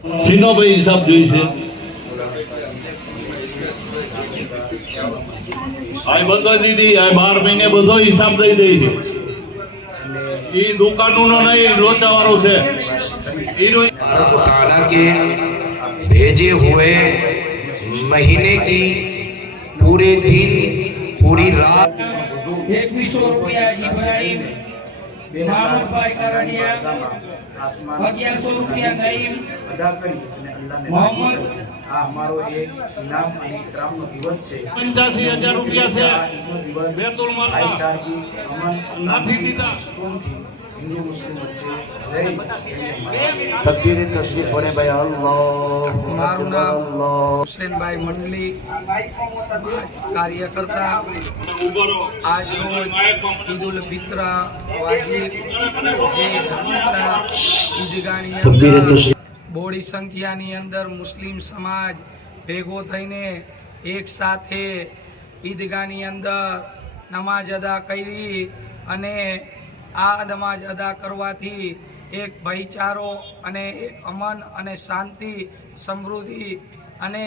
શીનો ભાઈ હિસાબ જોઈ છે આ બધા દીદી આ બાર મહિને બધો હિસાબ દઈ દઈ છે એ દુકાનનો નહીં લોચા વાળો છે ઈનો ताला के भेजे हुए महीने की पूरे दिन पूरी रात એકવીસો રૂપિયા ઇબ્રાહીમ મહામદભાઈ કરડિયા અગિયારસો રૂપિયા નઈમ અદા કરી અને અલ્લાહને મોહમ્મદ. આ અમારો એક ઇનામ અને ઇકરામનો દિવસ છે પંચ્યાસી હજાર રૂપિયા છે આ દિવસ બેતુલ. ભાઈચારગી, અમન. સુકૂનથી હિન્દુ મુસ્લિમ વચ્ચે નહીં તકબીરે તસવીર પડે ભાઈ અલ્લાહ મારું નામ હુસેનભાઈ મંડલી કાર્યકર્તા આજ રોજ ઈદ ઉલ ફિત્ર વાજિબ જે ધર્મના ઈદગાહની બોડી સંખ્યાની અંદર મુસ્લિમ સમાજ ભેગો થઈને એક સાથે ઈદગાહની અંદર નમાઝ અદા કરી અને આ નમાજ અદા કરવાથી એક ભાઈચારો અને એક અમન અને શાંતિ સમૃદ્ધિ અને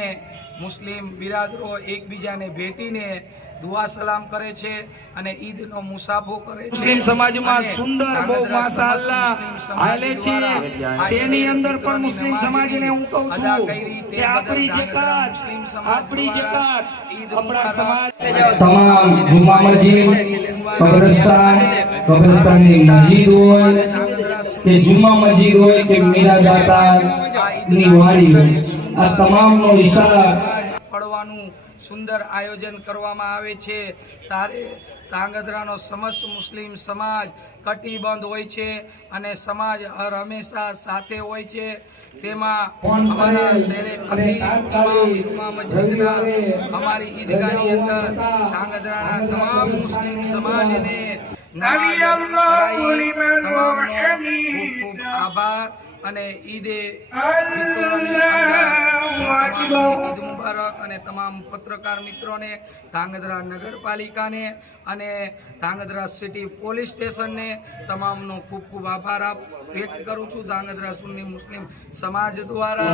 મુસ્લિમ બિરાદરો એકબીજાને ભેટીને દુઆ સલામ કરે છે અને ઈદનો મુસાફો કરે છે. મુસ્લિમ સમાજમાં સુંદર બહુ માશાઅલ્લાહ મુસ્લિમ છે. તેની અંદર પણ ઈદ મુસ્લિમ સમાજને હું કહું અદા છું કરી કે આપણી જકાત મુસ્લિમ સમાજ આપણી જકાત ઈદ આપણા સમાજ. તમામ મસ્જિદ કબ્રસ્તાન, કબ્રસ્તાનની મસ્જિદ હોય કે જુમા મસ્જિદ હોય કે મીરા દાતાની વાડી હોય, આ તમામનો હિસાબ પડવાનું સુંદર આયોજન કરવામાં આવે છે. તારે ધાંગધ્રાનો સમસ્ત મુસ્લિમ સમાજ કટિબંધ હોય છે અને સમાજ હર હંમેશા સાથે હોય છે. તેમાં અમારા શહેરે મસ્જિદના અમારી ઈદગાહની અંદર ધાંગધ્રાના તમામ મુસ્લિમ સમાજને આભાર અને ઈદે ઈદ મુબારક અને તમામ પત્રકાર મિત્રોને ધાંગધ્રા નગરપાલિકાને અને ધાંગધ્રા સિટી પોલીસ સ્ટેશનને તમામનો ખૂબ ખૂબ આભાર આપ વ્યક્ત કરું છું. ધાંગધ્રા સુન્ની મુસ્લિમ સમાજ દ્વારા